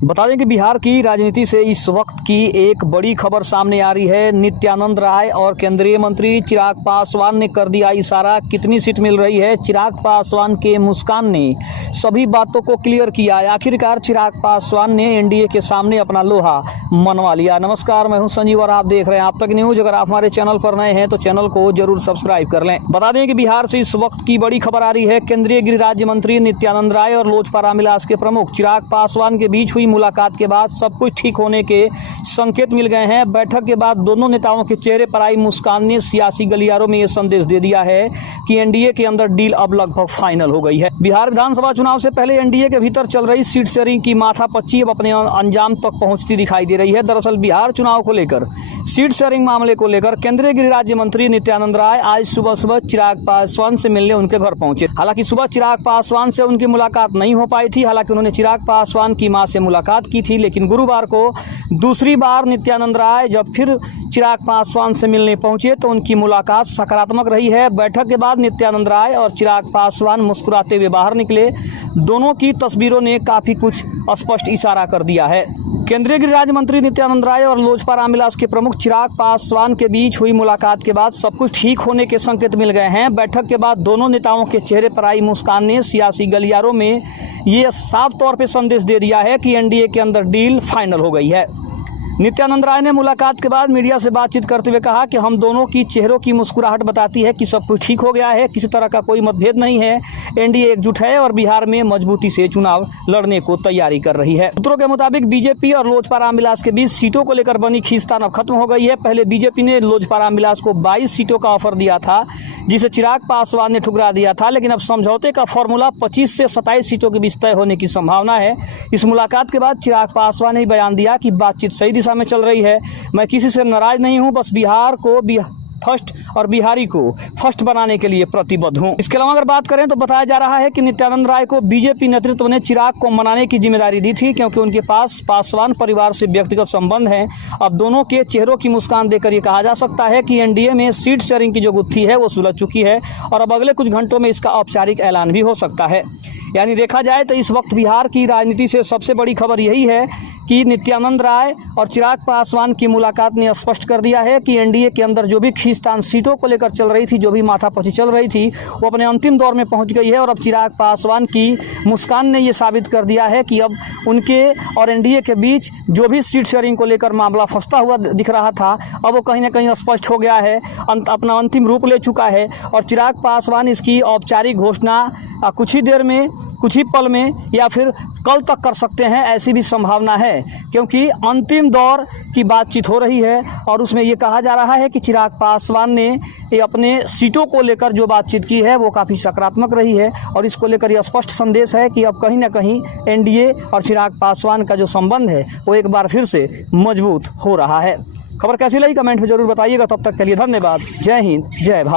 बता दें कि बिहार की राजनीति से इस वक्त की एक बड़ी खबर सामने आ रही है। नित्यानंद राय और केंद्रीय मंत्री चिराग पासवान ने कर दिया इशारा। कितनी सीट मिल रही है? चिराग पासवान के मुस्कान ने सभी बातों को क्लियर किया। आखिरकार चिराग पासवान ने एनडीए के सामने अपना लोहा मनवा लिया। नमस्कार, मैं हूं संजीव और आप देख रहे हैं आप तक न्यूज। अगर आप हमारे चैनल पर नए हैं तो चैनल को जरूर सब्सक्राइब कर लें। बता दें कि बिहार से इस वक्त की बड़ी खबर आ रही है। केंद्रीय गृह राज्य मंत्री नित्यानंद राय और लोजपा रामविलास के प्रमुख चिराग पासवान के बीच हुई मुलाकात के बाद सब कुछ ठीक होने के संकेत मिल गए हैं। बैठक के बाद दोनों नेताओं के चेहरे पर आई मुस्कान ने सियासी गलियारों में यह संदेश दे दिया है कि एनडीए के अंदर डील अब लगभग फाइनल हो गई है। बिहार विधानसभा चुनाव से पहले एनडीए के भीतर चल रही सीट शेयरिंग की माथापच्ची अब अपने अंजाम तक पहुंचती दिखाई दे रही है। दरअसल बिहार चुनाव को लेकर सीट शेयरिंग मामले को लेकर केंद्रीय गृह राज्य मंत्री नित्यानंद राय आज सुबह चिराग पासवान से मिलने उनके घर पहुंचे। हालांकि सुबह चिराग पासवान से उनकी मुलाकात नहीं हो पाई थी। हालांकि उन्होंने चिराग पासवान की मां से मुलाकात की थी, लेकिन गुरुवार को दूसरी बार नित्यानंद राय जब फिर चिराग पासवान से मिलने पहुंचे तो उनकी मुलाकात सकारात्मक रही है। बैठक के बाद नित्यानंद राय और चिराग पासवान मुस्कुराते हुए बाहर निकले। दोनों की तस्वीरों ने काफी कुछ स्पष्ट इशारा कर दिया है। केंद्रीय गृह राज्य मंत्री नित्यानंद राय और लोजपा रामविलास के प्रमुख चिराग पासवान के बीच हुई मुलाकात के बाद सब कुछ ठीक होने के संकेत मिल गए हैं। बैठक के बाद दोनों नेताओं के चेहरे पर आई मुस्कान ने सियासी गलियारों में ये साफ तौर पर संदेश दे दिया है कि एनडीए के अंदर डील फाइनल हो गई है। नित्यानंद राय ने मुलाकात के बाद मीडिया से बातचीत करते हुए कहा कि हम दोनों की चेहरों की मुस्कुराहट बताती है कि सब कुछ ठीक हो गया है, किसी तरह का कोई मतभेद नहीं है। एनडीए एकजुट है और बिहार में मजबूती से चुनाव लड़ने को तैयारी कर रही है। सूत्रों के मुताबिक बीजेपी और लोजपा रामविलास के बीच सीटों को लेकर बनी खींचतान अब खत्म हो गई है। पहले बीजेपी ने लोजपा रामविलास को 22 सीटों का ऑफर दिया था, जिसे चिराग पासवान ने ठुकरा दिया था। लेकिन अब समझौते का फॉर्मूला 25 से 27 सीटों के बीच तय होने की संभावना है। इस मुलाकात के बाद चिराग पासवान ने बयान दिया कि बातचीत सही दिशा में चल रही है। मैं किसी से नाराज नहीं हूं, बस बिहार को फर्स्ट और बिहारी को फर्स्ट बनाने के लिए प्रतिबद्ध हूं। इसके अलावा अगर बात करें तो बताया जा रहा है कि नित्यानंद राय को बीजेपी नेतृत्व ने चिराग को मनाने की जिम्मेदारी दी थी, क्योंकि उनके पास पासवान परिवार से व्यक्तिगत संबंध है। अब दोनों के चेहरों की मुस्कान देखकर ये कहा जा सकता है कि एनडीए में सीट शेयरिंग की जो गुत्थी है वो सुलझ चुकी है और अब अगले कुछ घंटों में इसका औपचारिक ऐलान भी हो सकता है। यानी देखा जाए तो इस वक्त बिहार की राजनीति से सबसे बड़ी खबर यही है कि नित्यानंद राय और चिराग पासवान की मुलाकात ने स्पष्ट कर दिया है कि एनडीए के अंदर जो भी खींचतान सीटों को लेकर चल रही थी, जो भी माथापच्ची चल रही थी, वो अपने अंतिम दौर में पहुंच गई है। और अब चिराग पासवान की मुस्कान ने ये साबित कर दिया है कि अब उनके और एनडीए के बीच जो भी सीट शेयरिंग को लेकर मामला फंसता हुआ दिख रहा था, अब वो कहीं ना कहीं स्पष्ट हो गया है, अपना अंतिम रूप ले चुका है। और चिराग पासवान इसकी औपचारिक घोषणा कुछ ही देर में, कुछ ही पल में या फिर कल तक कर सकते हैं, ऐसी भी संभावना है, क्योंकि अंतिम दौर की बातचीत हो रही है। और उसमें ये कहा जा रहा है कि चिराग पासवान ने ये अपने सीटों को लेकर जो बातचीत की है वो काफ़ी सकारात्मक रही है। और इसको लेकर यह स्पष्ट संदेश है कि अब कहीं ना कहीं एनडीए और चिराग पासवान का जो संबंध है वो एक बार फिर से मजबूत हो रहा है। खबर कैसी लगी कमेंट में जरूर बताइएगा। तब तक के लिए धन्यवाद। जय हिंद, जय भारत।